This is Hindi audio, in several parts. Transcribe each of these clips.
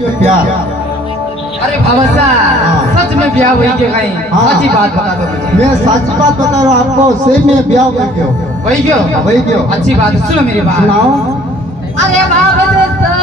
क्यों प्यार? अरे भावसा सच में ब्याह हुई के कहीं सच्ची बात बता दो मुझे। मैं सच बात बता रहा हूँ आपको, सही में ब्याह हुई क्यों? वही क्यों? वही क्यों? अच्छी बात है, सुनो मेरी बात। सुनाओ। अरे भावसा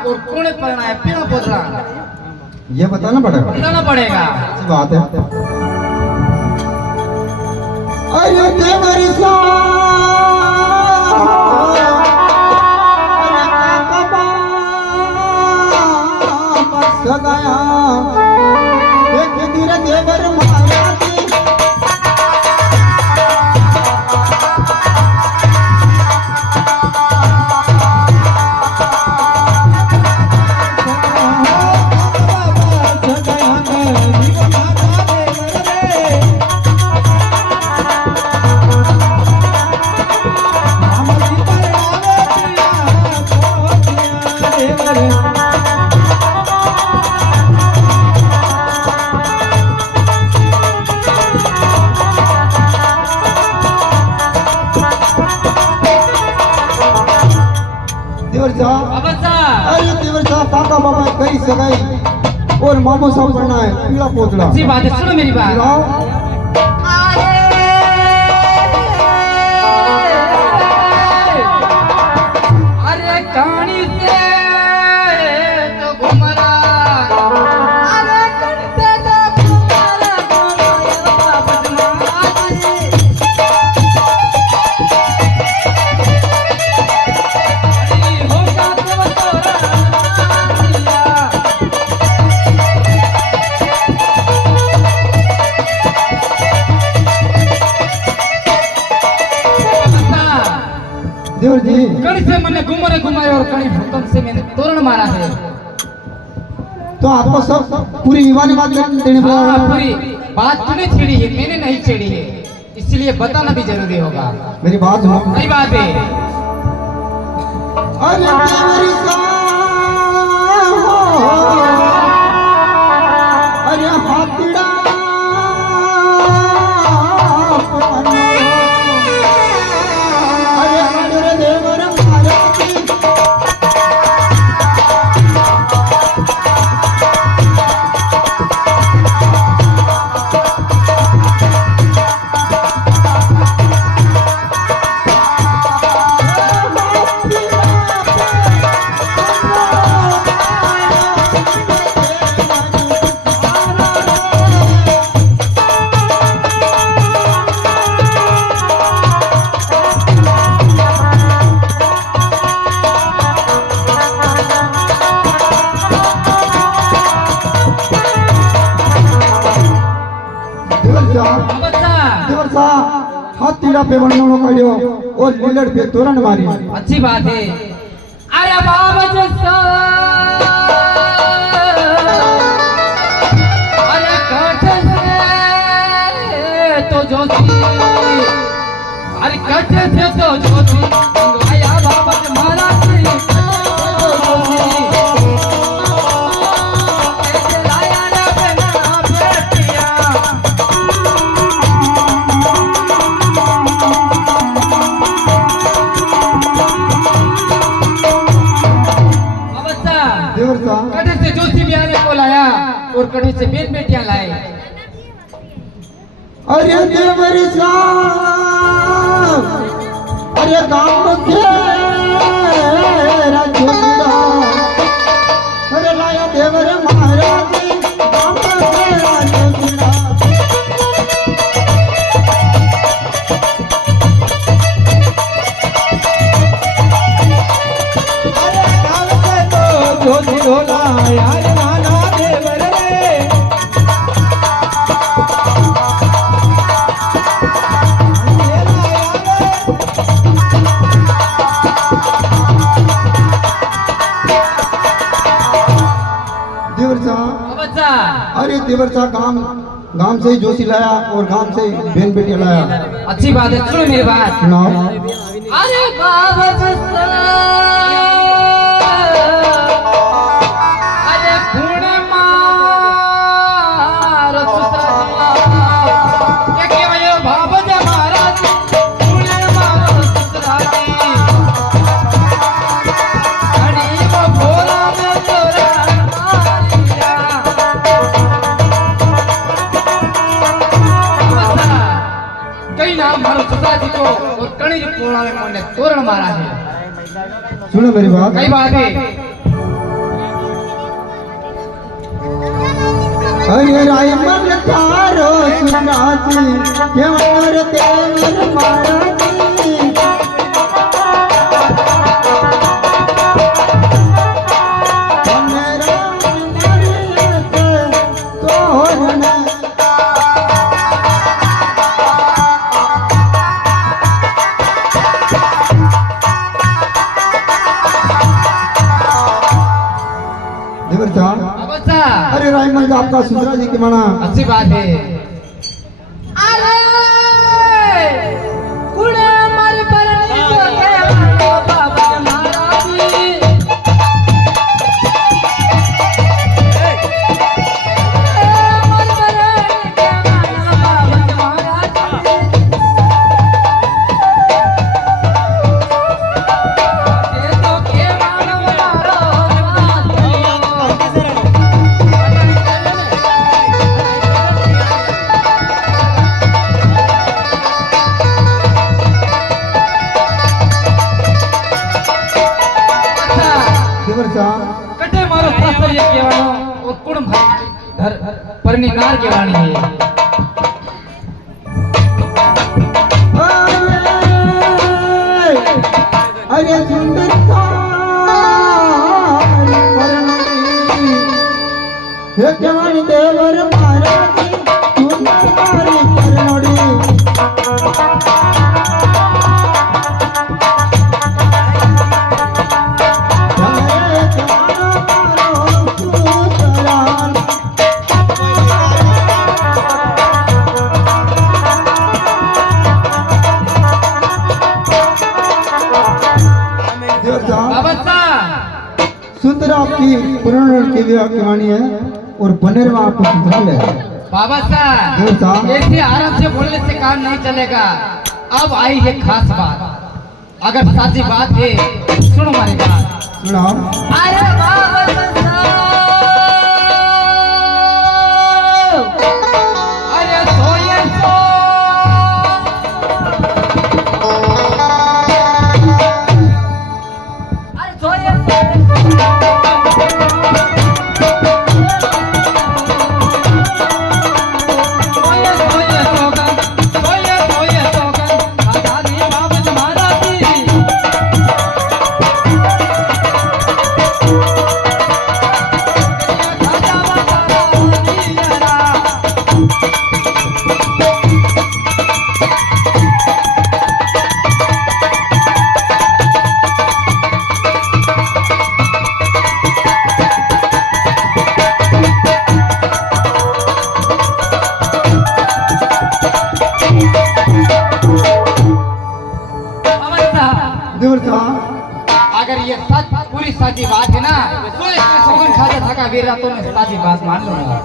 और कौन पढ़ना है पीना पोतरा ये बताना पड़ेगा। बताना पड़ेगा। अच्छी बात है। अरे देवरी सा सगाया एक धीरे देवर महाराज अरे देवर साहब काका बाबा कई सगाई और मामो साहब बनना है पीला पोतला। अच्छी बात है, सुनो मेरी बात। अरे कहानी से तो घुमरा अरे करते तो घुमरा देवर जी कहीं से मैंने घुमरे घुमाए और कहीं भूकंप से मैंने तोरण मारा है। तो आपको सब पूरी विवाह बात देने हाँ, पूरी बात तूने छेड़ी है, मैंने नहीं छेड़ी है, इसलिए बताना भी जरूरी होगा। मेरी बात सुनो। सही बात है। अरे देवरी अरे हाथड़ा हाथीड़ा पे बननो कड़ियो और लीलड़ पे तोरण मारी। अच्छी बात है। अरे बाबा जैसा अरे काठ से तो ज्योति अरे काठ से तो ज्योति आया बाबा महाराज कड़े से जोशी भी आने को लाया और कड़े से बेन बेटियां लाए। अरे देवरी साहब अरे गांव के राजोड़ा अरे लाया देवर महाराज गांव के राजोड़ा। अरे गांव के तो जोशी ढोला यार नाना देवर रे अरे देवर साहब गांव से ही जोशी लाया और गांव से ही बहन बेटिया लाया। अच्छी बात है, सुनो मेरी बात। सुनाओ। अरे बाबा जस्ता, अरे पुणे मारो सुतरा, ये क्या ये बाबा जे महाराज पुणे मारो सुतरा, अरे वो भोला में तोरा मारिया। कई नाम मारो सुतरा जी को और कणी पोड़ा में मोने तोरण मारा है। सुनो मेरी बात। कई बात है। अरे राय मन तारो सुनाती केवर तेवर माराती मेरा मरियत तोरण देवर साहब। अबसा, अरे रायमल आपका सुंदरा जी के माना अच्छी बात है। अरे कुड़े मर पर तो के बाबा महाराज, मर पर के बाबा महाराज, ये तो के मानव मारो देवर साहब। कटे मारो शास्त्र ये केवानो और कुण भाई धर परनी नार केवाणी है। अरे सुंदर हे जवानी देवर महाराज सुंदर तारी परनोड़ी हरे जवाना मारो सुतरान देवर साहब। बाबा सा सुंदर आपकी पुराण की कहानी है और बनेर में आपको सुंदर है। बाबा सा देवर साहब। ऐसे आराम से बोलने से काम नहीं चलेगा। अब आई है खास बात। अगर साची बात है सुनो हमारी बात। सुनाओ। अरे बाबा सा, अरे सोये सो, अरे सोये सोये सोये सोगन, सोये सोये सोगन, आजादी बाबा महाराज जी। खाजा बाबा जी जरा। अवस्था, देवर साहब। अगर ये सच पूरी सच्ची बात है ना तो इसमें सगुन खाजा थका वीर रातों में सच्ची बात मान लूंगा।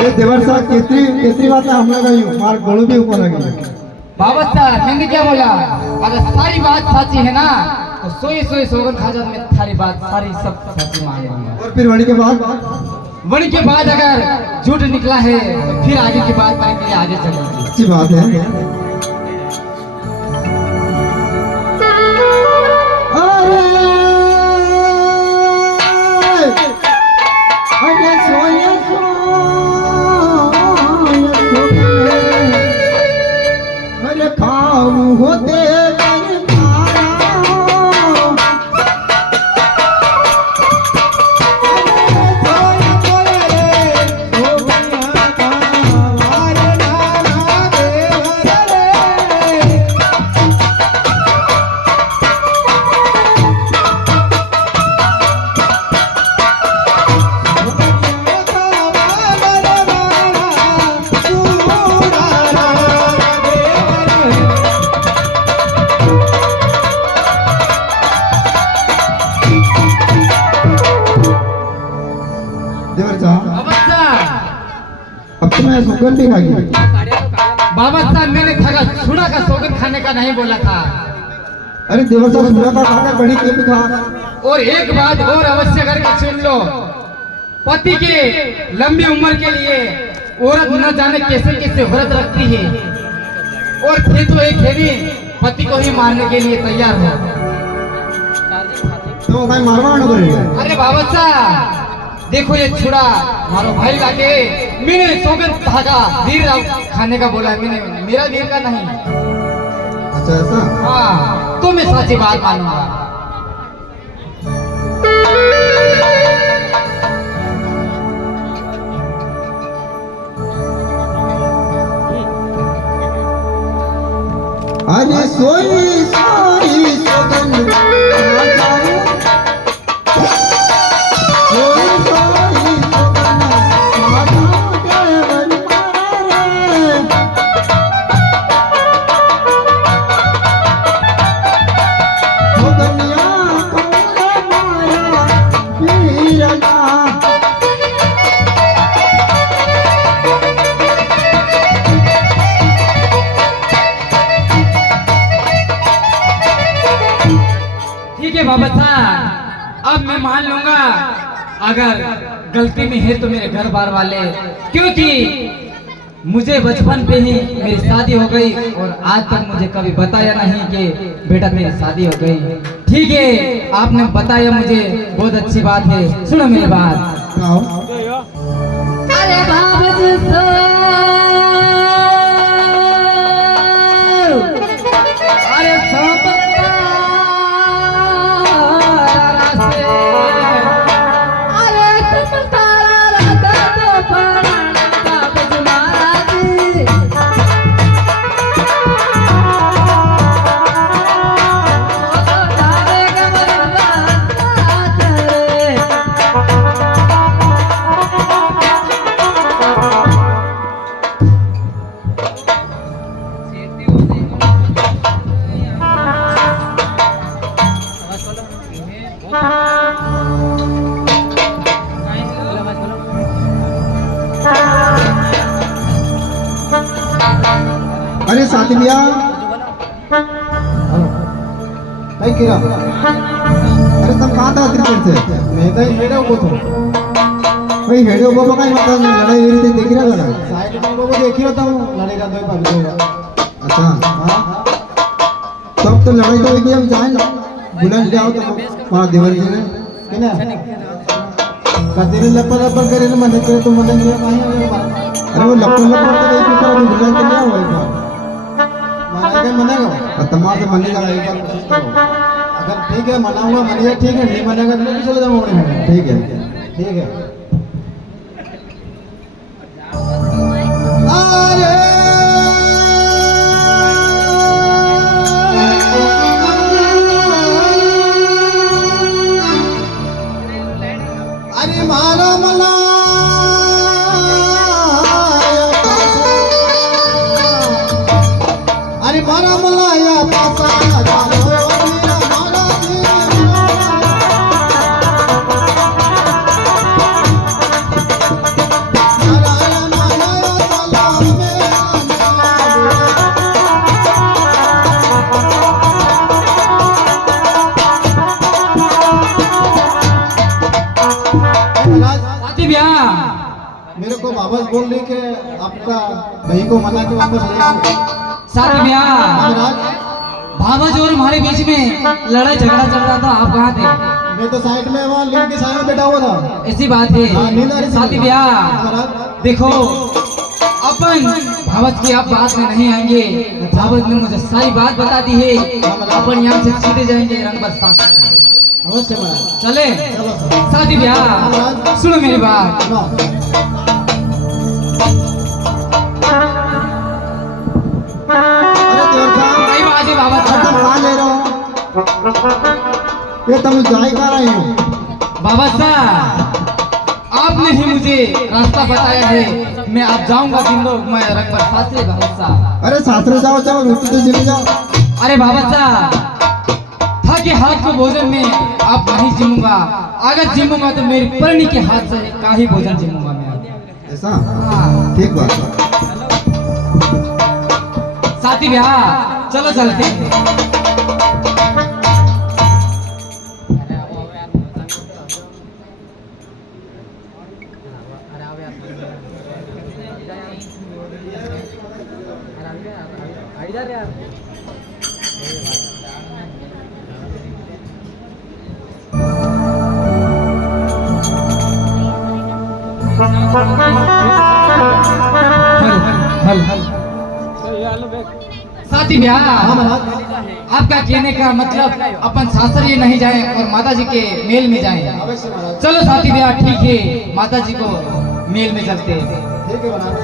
ये देवर साहब कितनी बात है हम लोग हमारे गोलू भी ऊपर आ गए। बाबा साहब मैंने क्या बोला, अगर सारी बात सच्ची है ना तो सोई सोई सोगन खाजा में सारी बात सारी सब सच्ची मान लूंगा। और फिर वड़ी के बाद वही के बाद अगर झूठ निकला है तो फिर आगे की बात करने के लिए आगे चलेंगे। अच्छी बात है। अरे सोये अरे खाऊ होते सुगन भी खाई। बाबा साहब मैंने खगा छुड़ा का सौगन खाने का नहीं बोला था। अरे देवर साहब सुना का खाना बड़ी के भी खा। और एक बात और अवश्य करके सुन लो, पति के लंबी उम्र के लिए औरत न जाने कैसे कैसे व्रत रखती है और फिर तो एक है पति को ही मारने के लिए तैयार हो। तो भाई मारवा न करे। अरे बाबा साहब देखो ये छुड़ा मारो भाई लाके मैंने सौगन धागा वीर खाने का बोला, मैंने मेरा वीर का नहीं। अच्छा ऐसा? हाँ तो मैं सच्ची बात मानूंगा। अरे सोई सोई सगन ना जाए, सोई सोई सगन ना जाए वन मारे, सगनिया कौन मारा वीरना। ठीक है बाबा साहब, अब मैं मान लूंगा अगर गलती में है तो मेरे घर बार वाले, क्योंकि मुझे बचपन पे ही मेरी शादी हो गई और आज तक मुझे कभी बताया नहीं कि बेटा मेरी शादी हो गई। ठीक है आपने बताया मुझे, बहुत अच्छी बात है। सुनो मेरी बात। अरे बाबा जी अरे अरे तुम तारा राधा तो पराना बाबा जी महाराज ओ तारे कमला तारे। अरे साथी भैया भाई किरा, अरे तुम कहाँ था क्रिकेट से? मैं तो हेडे को तो भाई हेडे को बकाई मत लड़ाई हो रही थी, देख रहा था साइड में को देख रहा था लड़ाई का दो पास। अच्छा हाँ तब तो लड़ाई तो हुई, हम जाए ना बुला जाओ तो वहाँ देवर जी ने किना कतेरे लपर लपर करे ना मने करे तो मने नहीं पाए। अरे वो लपर लपर तो एक ऊपर भी बुला के नहीं हुआ एक माना के मनेगा तमाम से मनेगा एक बार कोशिश करो। अगर ठीक है मना हुआ मनेगा ठीक है, नहीं मनेगा तो चले जाओ। ठीक है ठीक है। अरे मारा मला अरे मारा मलाया पासा मेरे को वापस बोल रही कि आपका भाई को मना के वापस ले आओ। साथी भैया भावा जो और हमारे बीच में लड़ाई झगड़ा चल रहा था, आप कहाँ थे? मैं तो साइड में वहाँ लिंक के साइड में बैठा हुआ था। ऐसी बात है। हाँ, नींद आ रही थी। साथी भैया देखो अपन भावत की आप बात में नहीं आएंगे। भावत ने मुझे सारी बात बता दी है, अपन यहाँ से सीधे जाएंगे रंग बरसात में। अवश्य महाराज चले चलो सर। साथी भैया सुनो मेरी बात। अरे देवर साहब सही बात है बाबा तुम साहब। कहाँ ले रहे हो? ये तुम जाए कहाँ रहे हो? बाबा साहब आपने ही मुझे रास्ता बताया है, मैं आप जाऊंगा दिन लोग मैं रंग बरसात से। बाबा साहब अरे सासरे जाओ जाओ रोटी तो जिम जाओ। अरे बाबा साहब था कि हाथ को भोजन में आप नहीं जिमूंगा, अगर जिमूंगा तो मेरी परनी के हाथ से का ही भोजन जिमूंगा मैं। ऐसा हाँ ठीक बात है। साथी भैया चलो चलते हैं। हल हल साथी भैया हाँ महाराज। आपका कहने का मतलब अपन सासर ये नहीं जाए और माता जी के मेल में जाए। अवश्य महाराज। चलो साथी भैया ठीक है, माता जी को मेल में चलते हैं। ठीक है महाराज।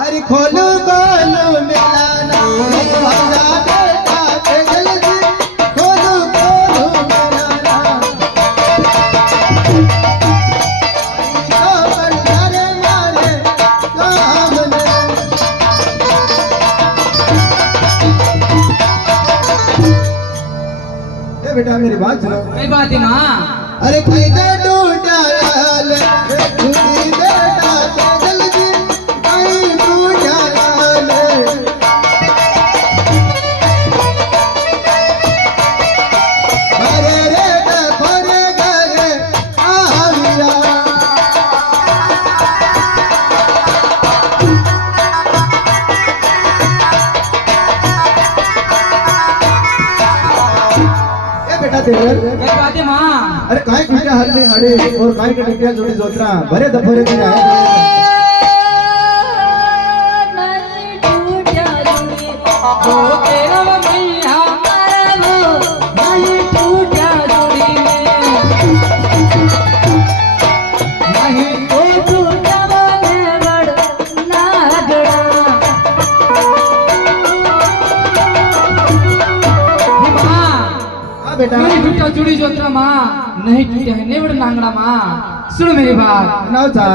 अरे खोलो खोलो मिलाना भाजा बेटा के जल्दी खोलो खोलो मिलाना तो बड़ जाने मारे सामने। ए बेटा मेरी बात सुनो। कई बात है माँ। अरे कैसे टूटा लाल टूटी बेटा के जल्दी कहीं टूटा लाल। अरे रे खोरे घरे आविया। ए बेटा तेरे कई बात है माँ। अरे काय टूटा हल्ले हडे और काय के टूटिया जोड़ी जोतरा भरे दफोरे के आए। बेटा नहीं टूटा चूड़ी जोतरा माँ, नहीं टूटे है नेवड़ नांगड़ा माँ। सुनो मेरी बात। नाव था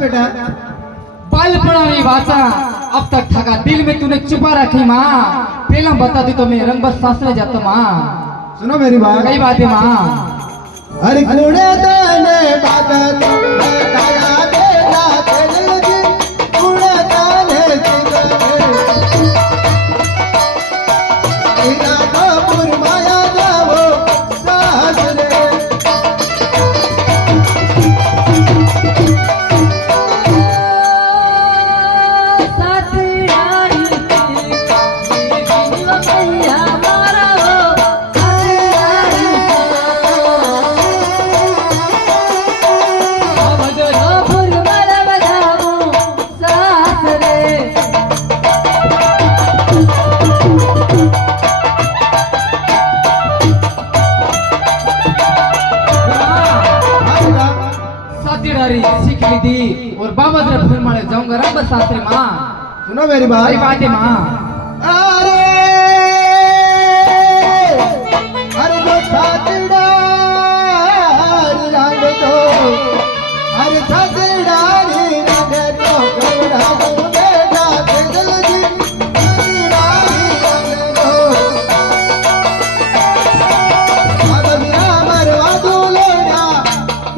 बेटा बाल पड़ा बाता अब तक थका दिल में तूने छुपा रखी माँ। पहला बता दी तो मैं रंग बस सासरे जाता माँ। सुनो मेरी बात। कई बात है माँ। अरे कूड़े दाने बागा बताया बेटा तेरे जी कूड़े दाने इना बापुर माया जाओ सासरे। सीख ली थी और बाबा तेरे फूल मारे जाऊंगा रंग बस सासरे माँ। सुनो मेरी बात। कई बात है माँ। अरे अरे जो छातीड़ा रंग दो अरे छातीड़ा रंग दो गौड़ा दो बेटा के जल्दी छातीड़ा रंग दो अगबिया मरवा दो लेना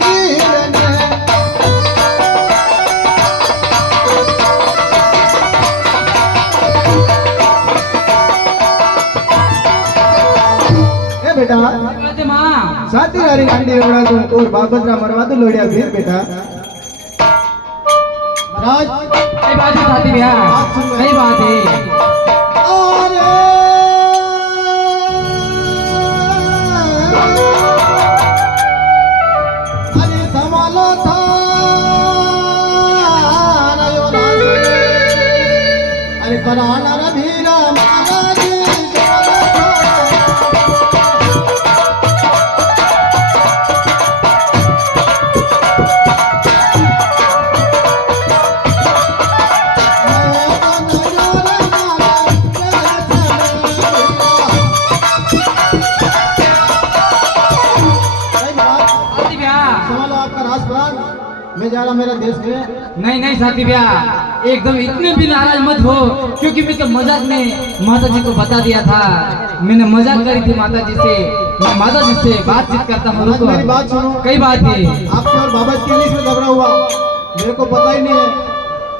हीरन। अरे बेटा बात है माँ। साथी रारी गांडी उड़ा दूं और बाबतरा मरवा दूं लोड़िया वीर बेटा। महाराज सही बात है साथी भैया, सही बात है। अरे संभालो था नयो नाम अरे कराना रे धीरा महाराज साथी भैया संभालो आपका राजपुराण मैं जा रहा मेरा देश में। नहीं नहीं साथी भैया, एकदम इतने भी नाराज मत हो, क्योंकि मैं तो मजाक में माता जी को बता दिया था। मैंने मजाक करी थी माता जी से, मैं माता जी से बातचीत करता हूँ। महाराज मेरी बात सुनो। कई बात है। आपके और बाबा के लिए इसमें घबरा हुआ मेरे को पता ही नहीं है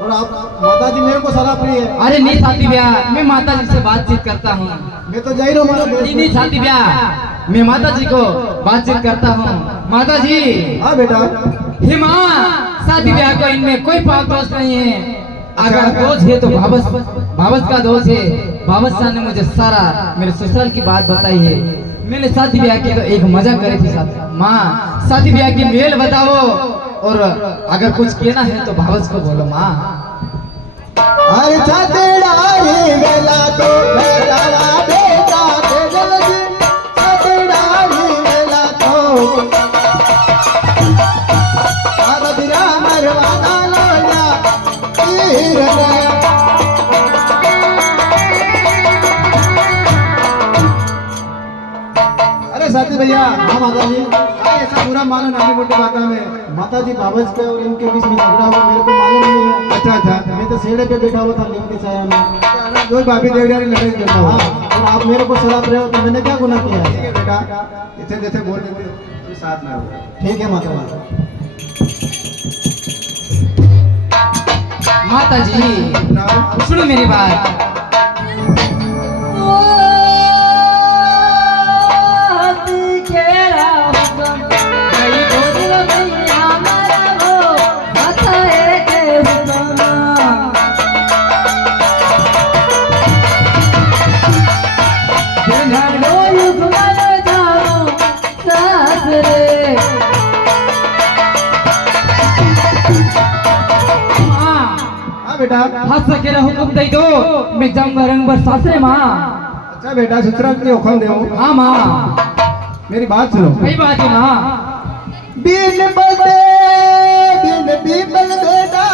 और आप माता जी मेरे को सलाह प्रिय है। अरे नहीं साथी भैया, मैं माता जी से बातचीत करता हूँ। मैं तो जा ही रहा हूँ हमारा देश नहीं नहीं में। साथी भैया, मैं माता जी को बातचीत करता हूँ। माता जी, हाँ बेटा हे माँ, साथी भैया को इनमें कोई पाप दोष नहीं है। अगर दोष है तो भावस का दोष है। भावस साहब ने मुझे सारा मेरे ससुराल की बात बताई है। मैंने साथी भैया की तो एक मजाक करी थी साथ माँ। साथी भैया की मेल बताओ और अगर कुछ कहना है तो भावस को बोलो माँ। अरे छातेड़ा रे वेला तो बेटावा बेटा के जल्दी छातेड़ा रे वेला तो आदरा मरवाना लोया तीर रे। अरे साथी भैया हाँ माता जी ऐसा बुरा मानो नानी मोटी बातों में माता जी बाबस के और इनके बीच में झगड़ा हुआ मेरे को मालूम नहीं है। अच्छा अच्छा मैं तो सेड़े पे बैठा हुआ था नीम की छाया में दो भाभी देवड़ियारी लड़ाई करता हूँ और आप मेरे को सलाह रहे हो तो मैंने क्या गुनाह किया है। ठीक है बेटा जैसे जैसे बोल रहे हो साथ में ठीक है माता माता जी सुनो मेरी बात। बेटा हंस सके हुकुम दे दो, मैं जाऊंगा रंग बर सासरे माँ। अच्छा बेटा ससुराल की हुक्म दे हाँ माँ, मेरी बात सुनो। सही बात है माँ। बिन बदे बिन बीबल बेटा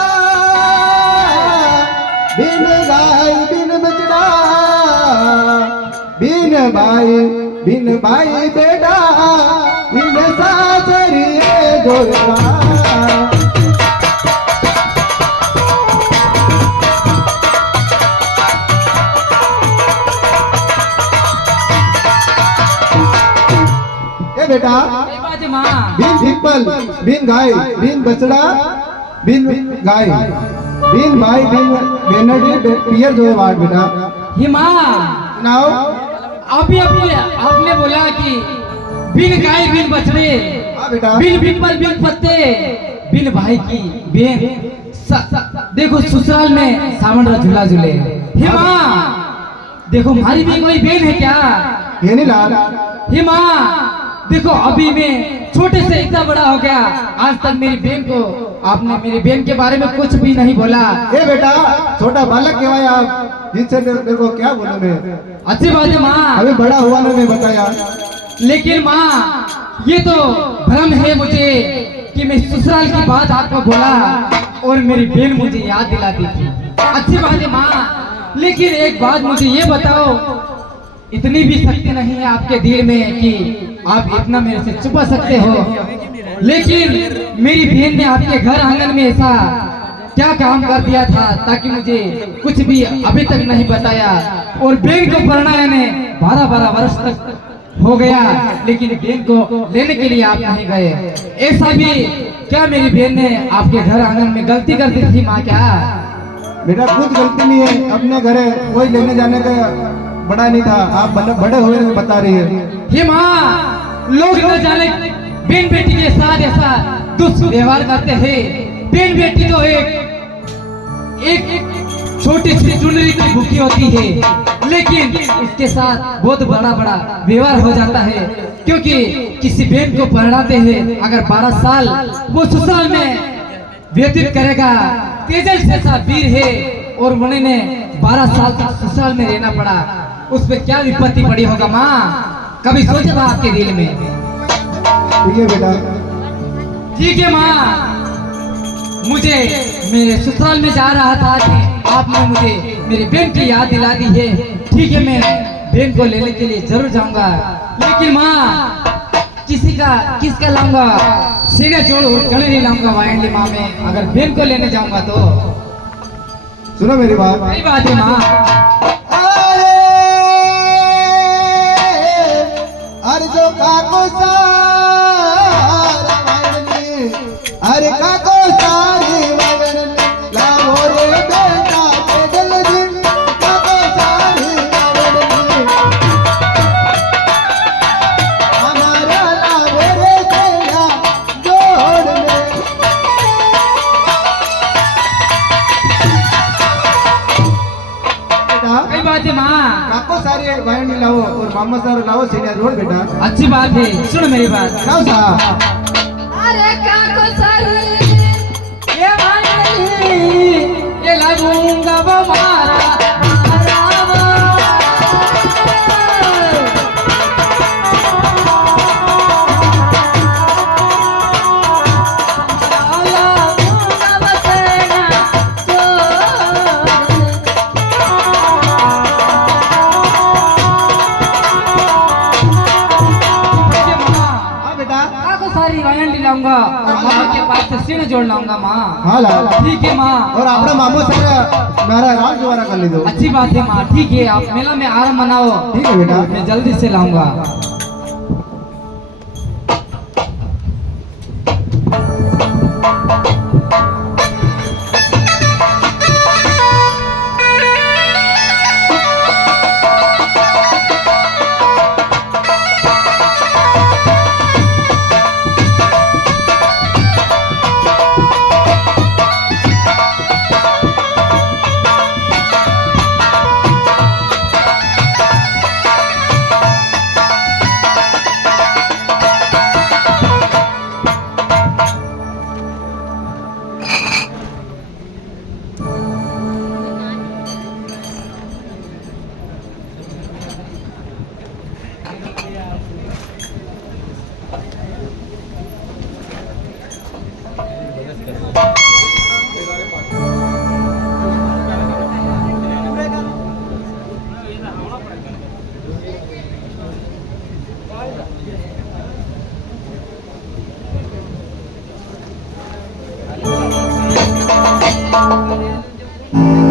बिन गाय बिन बचड़ा बिन भाई बेटा बिन सासरिए जोड़ा। बेटा बिन पीपल बिन गाय बिन बछड़ा बिन गाय बिन भाई बिन बेनडी पियर जो वाट बेटा ही माँ नाउ अभी आपने बोला कि बिन गाय बिन बछड़े हाँ बेटा बिन पीपल बिन पत्ते बिन भाई की बेन देखो ससुराल में सावन झूला झूले। ही माँ देखो हमारी भी कोई बेन है क्या? ये नहीं लाल। ही माँ देखो अभी मैं छोटे से इतना बड़ा हो गया, आज तक मेरी बहन को आपने मेरी बहन के बारे में कुछ भी नहीं बोला। ए बेटा छोटा बालक कहवाए आप जिनसे मेरे को क्या बोलूं मैं। अच्छी बात है माँ, अभी बड़ा हुआ ना मैं बताया। लेकिन माँ ये तो भ्रम है मुझे कि मैं ससुराल की बात आपको बोला और मेरी बहन मुझे याद दिलाती थी। अच्छी बात है माँ, लेकिन एक बात मुझे ये बताओ, इतनी भी शक्ति नहीं है आपके दिल में कि आप इतना मेरे से छुपा सकते हो। लेकिन मेरी बहन ने आपके घर आंगन में ऐसा क्या काम कर दिया था ताकि मुझे कुछ भी अभी तक नहीं बताया। और बहन को परिणाम 12-12 वर्ष तक हो गया, लेकिन बहन को लेने के लिए आप नहीं गए। ऐसा भी क्या मेरी बहन ने आपके घर आंगन में गलती कर दी थी माँ क्या? बेटा कुछ गलती नहीं है, अपने घर कोई लेने जाने का बड़ा नहीं था, आप बड़े हुए बता रही है। हे माँ लोग न जाने बहन बेटी के साथ ऐसा दुष्व्यवहार करते हैं। बहन बेटी तो एक छोटी सी चुनरी की भूखी होती है, लेकिन इसके साथ बहुत बड़ा बड़ा व्यवहार हो जाता है। क्योंकि किसी बहन को पढ़ाते हैं, अगर 12 साल वो ससुराल में व्यतीत करेगा। तेजल जैसा वीर है और उन्होंने 12 साल तक ससुराल में रहना पड़ा, उस पर क्या विपत्ति पड़ी होगा माँ? कभी सोचा था आपके दिल में? ठीक है बेटा, ठीक है माँ, मुझे मेरे ससुराल में जा रहा था कि आपने मुझे मेरी बहन की याद दिला दी है। ठीक है, मैं बहन को लेने के लिए जरूर जाऊंगा, लेकिन माँ किसका लाऊंगा? सीधे जोड़ गले नहीं लाऊंगा वायंडी माँ में, अगर बहन को लेने जाऊंगा तो। सुनो मेरी बात। सही बात है माँ। अरे जो काको सार वायरनी, अरे काको सारी वायरनी, लावो रे बेटा तेजल दिन, काको सारी वायरनी, हमारा लावो रे तेरा जोड़ में। बेटा सही बात है माँ। काको सारी वायरनी लाओ और मामा सार लाओ सीनियर रोड बेटा। अच्छी बात है, सुनो मेरी बात। लाओ सा। अरे काको सारी ये वायंडी ये लगूंगा वो मारा सारी वायंडी लाऊंगा और मामा के पास से सीने जोड़ लाऊंगा माँ। हाँ ला। ठीक है माँ। और अपना मामू सारा मेरा राम जुआरा कर ली दो। अच्छी बात है माँ। ठीक है, आप मेला में आराम मनाओ। ठीक है बेटा। मैं जल्दी से लाऊंगा। Thank you.